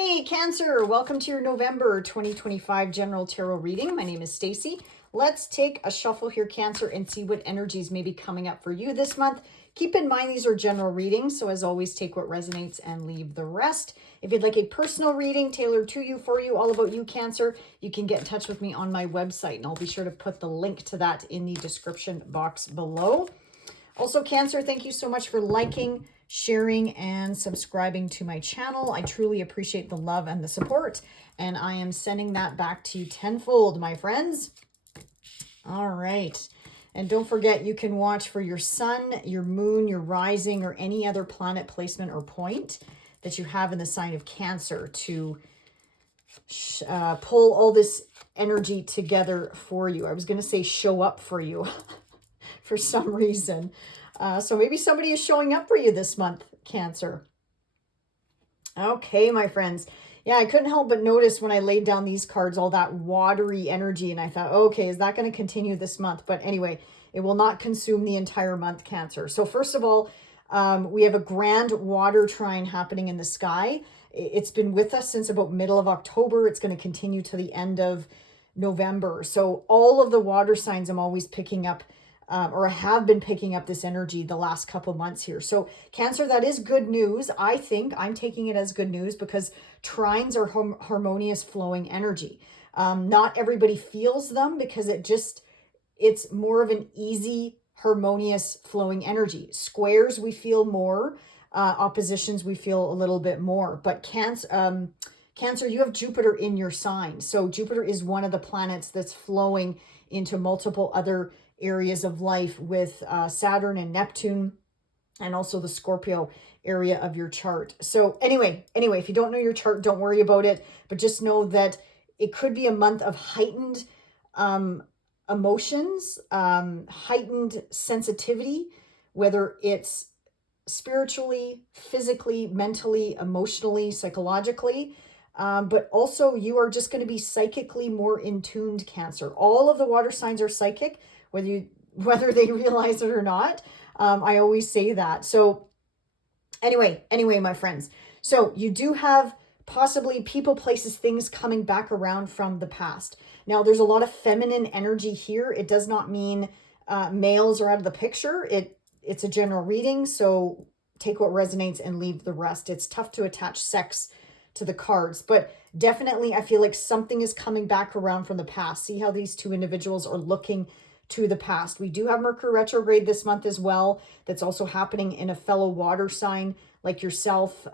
Hey Cancer, welcome to your November 2025 general tarot reading. My name is Stacy. Let's take a shuffle here, Cancer, and see what energies may be coming up for you this month. Keep in mind these are general readings, so as always, take what resonates and leave the rest. If you'd like a personal reading tailored to you, for you, all about you, Cancer, you can get in touch with me on my website, and I'll be sure to put the link to that in the description box below. Also, Cancer, thank you so much for liking, sharing, and subscribing to my channel. I truly appreciate the love and the support, and I am sending that back to you tenfold, my friends. All right. And don't forget, you can watch for your sun, your moon, your rising, or any other planet placement or point that you have in the sign of Cancer to pull all this energy together for you. I was going to say show up for you for some reason. So maybe somebody is showing up for you this month, Cancer. Okay, my friends. Yeah, I couldn't help but notice when I laid down these cards, all that watery energy. And I thought, okay, is that going to continue this month? But anyway, it will not consume the entire month, Cancer. So first of all, we have a grand water trine happening in the sky. It's been with us since about middle of October. It's going to continue to the end of November. So all of the water signs I'm always picking up, or have been picking up this energy the last couple months here. So Cancer, that is good news. I think I'm taking it as good news because trines are harmonious flowing energy. Not everybody feels them because it's more of an easy, harmonious flowing energy. Squares, we feel more. Oppositions, we feel a little bit more. But Cancer, you have Jupiter in your sign. So Jupiter is one of the planets that's flowing into multiple other areas of life with Saturn and Neptune, and also the Scorpio area of your chart. So anyway, if you don't know your chart, don't worry about it, but just know that it could be a month of heightened emotions, heightened sensitivity, whether it's spiritually, physically, mentally, emotionally, psychologically. But also you are just going to be psychically more in tuned, Cancer. All of the water signs are psychic, whether they realize it or not. I always say that. So anyway, my friends. So you do have possibly people, places, things coming back around from the past. Now, there's a lot of feminine energy here. It does not mean males are out of the picture. It's a general reading, so take what resonates and leave the rest. It's tough to attach sex to the cards, but definitely I feel like something is coming back around from the past. See how these two individuals are looking to the past. We do have Mercury retrograde this month as well. That's also happening in a fellow water sign like yourself.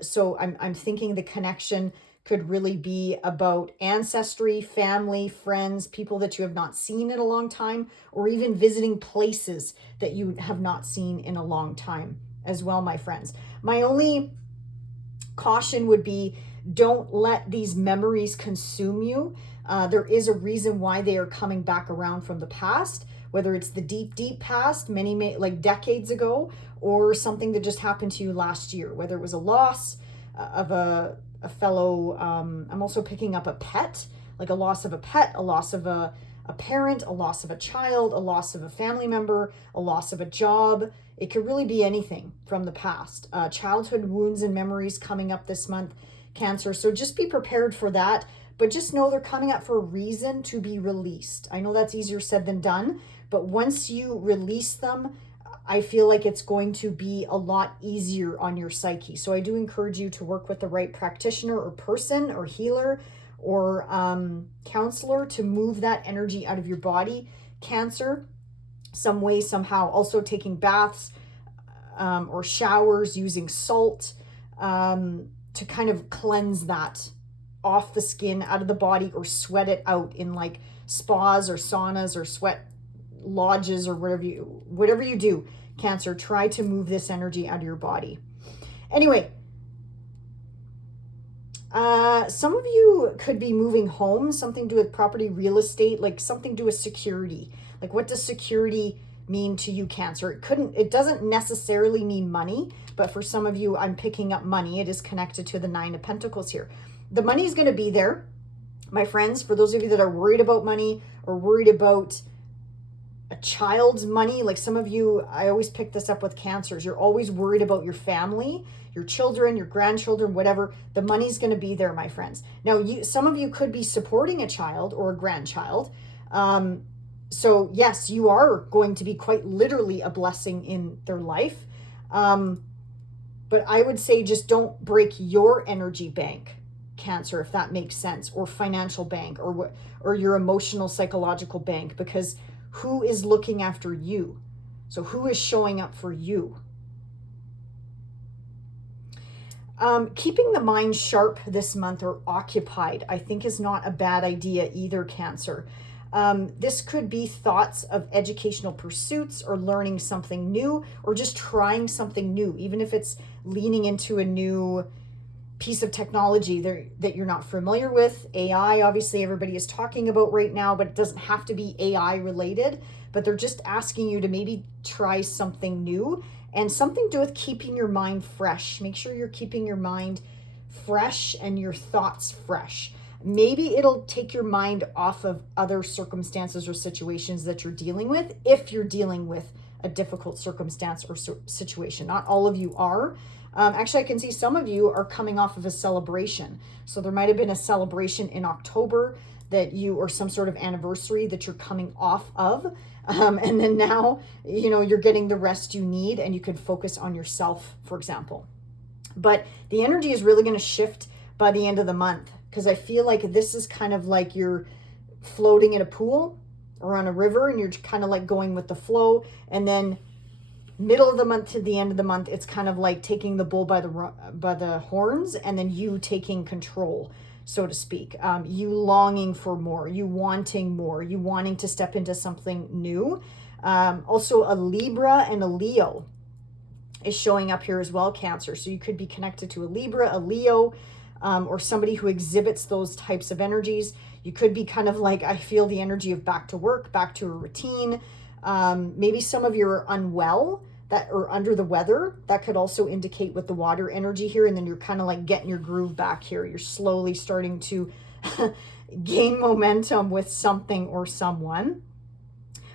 So I'm thinking the connection could really be about ancestry, family, friends, people that you have not seen in a long time, or even visiting places that you have not seen in a long time as well, my friends. My only caution would be, don't let these memories consume you. There is a reason why they are coming back around from the past, whether it's the deep past, like decades ago, or something that just happened to you last year, whether it was a loss of a fellow. I'm also picking up a pet, like a loss of a pet, a loss of a parent, a loss of a child, a loss of a family member, a loss of a job. It could really be anything from the past. Childhood wounds and memories coming up this month, Cancer. So just be prepared for that. But just know they're coming up for a reason to be released. I know that's easier said than done, but once you release them, I feel like it's going to be a lot easier on your psyche. So I do encourage you to work with the right practitioner or person or healer or counselor to move that energy out of your body, Cancer, some way, somehow. Also taking baths or showers, using salt to kind of cleanse that off the skin, out of the body, or sweat it out in like spas or saunas or sweat lodges or whatever you do, Cancer. Try to move this energy out of your body. Anyway, some of you could be moving home, something to do with property, real estate, like something to do with security. Like, what does security mean to you, Cancer? It doesn't necessarily mean money, but for some of you, I'm picking up money. It is connected to the Nine of Pentacles here. The money is going to be there, my friends. For those of you that are worried about money or worried about a child's money. Like some of you, I always pick this up with cancers. You're always worried about your family, your children, your grandchildren, whatever. The money's going to be there, my friends. Now, some of you could be supporting a child or a grandchild. So yes, you are going to be quite literally a blessing in their life. But I would say just don't break your energy bank, Cancer, if that makes sense, or financial bank, or your emotional, psychological bank, because who is looking after you? So who is showing up for you? Keeping the mind sharp this month or occupied, I think, is not a bad idea either, Cancer. This could be thoughts of educational pursuits or learning something new or just trying something new, even if it's leaning into a new piece of technology that you're not familiar with. AI, obviously, everybody is talking about right now, but it doesn't have to be AI related, but they're just asking you to maybe try something new and something to do with keeping your mind fresh. Make sure you're keeping your mind fresh and your thoughts fresh. Maybe it'll take your mind off of other circumstances or situations that you're dealing with, if you're dealing with a difficult circumstance or situation. Not all of you are. Actually, I can see some of you are coming off of a celebration. So there might have been a celebration in October that you, or some sort of anniversary that you're coming off of. And then now, you're getting the rest you need and you can focus on yourself, for example. But the energy is really going to shift by the end of the month, because I feel like this is kind of like you're floating in a pool or on a river and you're kind of like going with the flow. And then middle of the month to the end of the month, it's kind of like taking the bull by the horns, and then you taking control, so to speak. You longing for more, you wanting more, you wanting to step into something new. Also, a Libra and a Leo is showing up here as well, Cancer. So you could be connected to a Libra, a Leo, or somebody who exhibits those types of energies. You could be kind of like, I feel the energy of back to work, back to a routine. Maybe some of you are unwell or under the weather. That could also indicate with the water energy here. And then you're kind of like getting your groove back here. You're slowly starting to gain momentum with something or someone.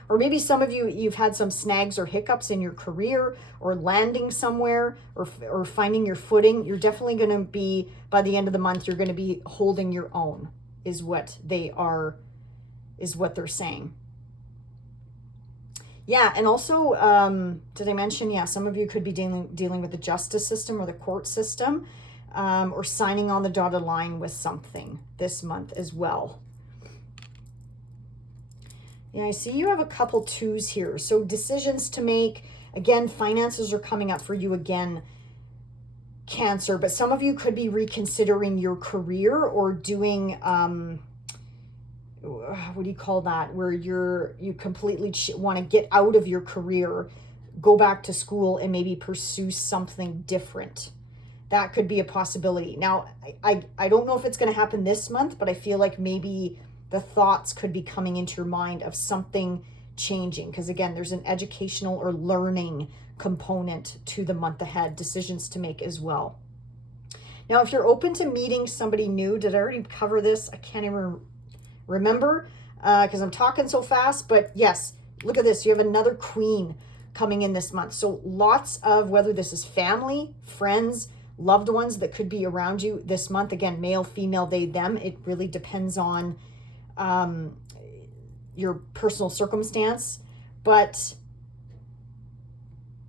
Or maybe some of you, you've had some snags or hiccups in your career or landing somewhere or finding your footing. You're definitely going to be, by the end of the month, you're going to be holding your own, is what they're saying. Yeah, and also, did I mention, some of you could be dealing with the justice system or the court system, or signing on the dotted line with something this month as well. Yeah, I see you have a couple twos here. So decisions to make. Again, finances are coming up for you again, Cancer. But some of you could be reconsidering your career or doing, what do you call that? Where you completely want to get out of your career, go back to school and maybe pursue something different. That could be a possibility. Now, I don't know if it's going to happen this month, but I feel like maybe the thoughts could be coming into your mind of something changing. Because again, there's an educational or learning component to the month ahead, decisions to make as well. Now, if you're open to meeting somebody new, did I already cover this? I can't even remember because I'm talking so fast. But yes, look at this. You have another queen coming in this month. So lots of, whether this is family, friends, loved ones that could be around you this month. Again, male, female, they, them. It really depends on your personal circumstance. But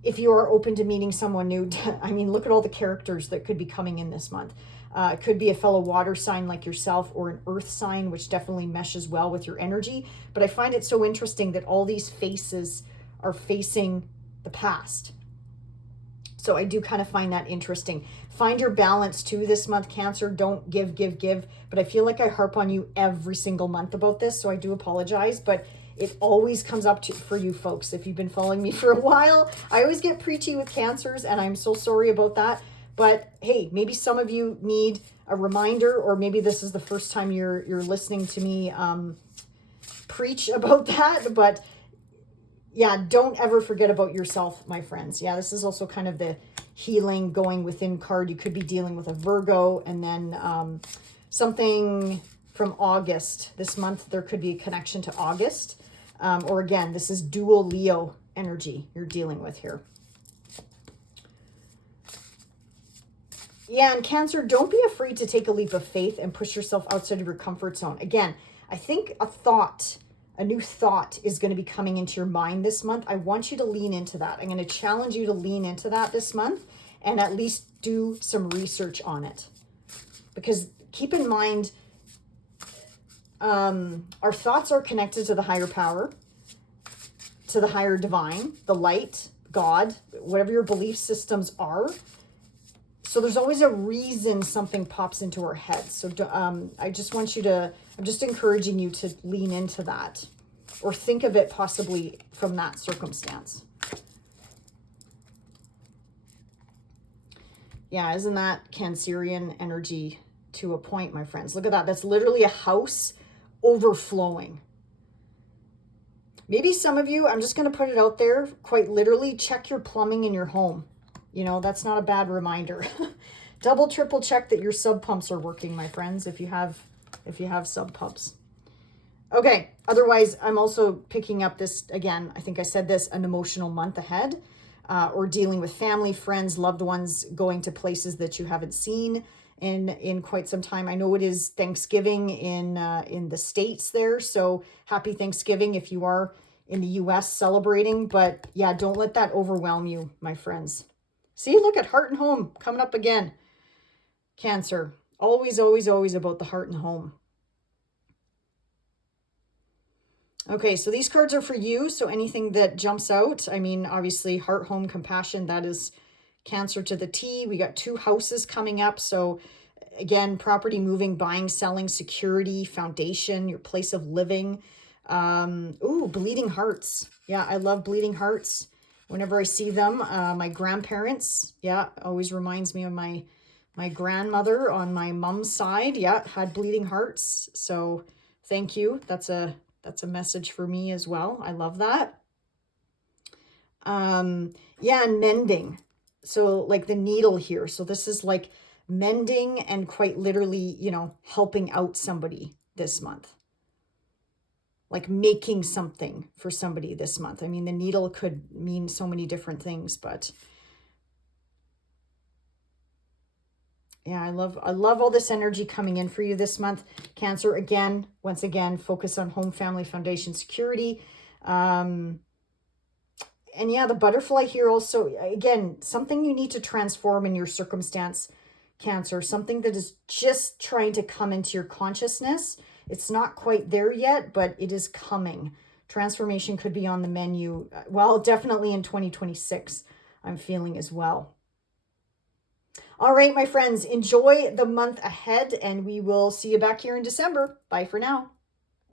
if you are open to meeting someone new, I mean, look at all the characters that could be coming in this month. It could be a fellow water sign like yourself or an earth sign, which definitely meshes well with your energy. But I find it so interesting that all these faces are facing the past. So I do kind of find that interesting. Find your balance too this month, Cancer. Don't give. But I feel like I harp on you every single month about this, so I do apologize. But it always comes up for you folks. If you've been following me for a while, I always get preachy with Cancers, and I'm so sorry about that. But hey, maybe some of you need a reminder, or maybe this is the first time you're listening to me preach about that. But yeah, don't ever forget about yourself, my friends. Yeah, this is also kind of the healing going within card. You could be dealing with a Virgo, and then something from August. This month, there could be a connection to August. Or again, this is dual Leo energy you're dealing with here. Yeah, and Cancer, don't be afraid to take a leap of faith and push yourself outside of your comfort zone. Again, I think a new thought is going to be coming into your mind this month. I want you to lean into that. I'm going to challenge you to lean into that this month and at least do some research on it. Because keep in mind, our thoughts are connected to the higher power, to the higher divine, the light, God, whatever your belief systems are. So there's always a reason something pops into our heads. So I just want you to, I'm just encouraging you to lean into that or think of it possibly from that circumstance. Yeah, isn't that Cancerian energy to a point, my friends? Look at that. That's literally a house overflowing. Maybe some of you, I'm just going to put it out there, quite literally, check your plumbing in your home. You know, that's not a bad reminder. Double, triple check that your sub pumps are working, my friends, if you have sub pumps. Okay, otherwise, I'm also picking up this, again, I think I said this, an emotional month ahead, or dealing with family, friends, loved ones, going to places that you haven't seen in quite some time. I know it is Thanksgiving in the States there, so happy Thanksgiving if you are in the US celebrating, but yeah, don't let that overwhelm you, my friends. See, look at heart and home coming up again. Cancer, always, always, always about the heart and home. Okay, so these cards are for you. So anything that jumps out, I mean, obviously heart, home, compassion, that is Cancer to the T. We got 2 houses coming up. So again, property moving, buying, selling, security, foundation, your place of living. Bleeding hearts. Yeah, I love bleeding hearts. Whenever I see them, my grandparents, yeah, always reminds me of my grandmother on my mom's side. Yeah, had bleeding hearts. So thank you. That's a message for me as well. I love that. Yeah, and mending. So like the needle here. So this is like mending and quite literally, you know, helping out somebody this month. Like making something for somebody this month. I mean, the needle could mean so many different things, but yeah, I love all this energy coming in for you this month. Cancer, again, once again, focus on home, family, foundation, security. And yeah, the butterfly here also, again, something you need to transform in your circumstance, Cancer, something that is just trying to come into your consciousness. It's not quite there yet, but it is coming. Transformation could be on the menu. Well, definitely in 2026, I'm feeling as well. All right, my friends, enjoy the month ahead, and we will see you back here in December. Bye for now.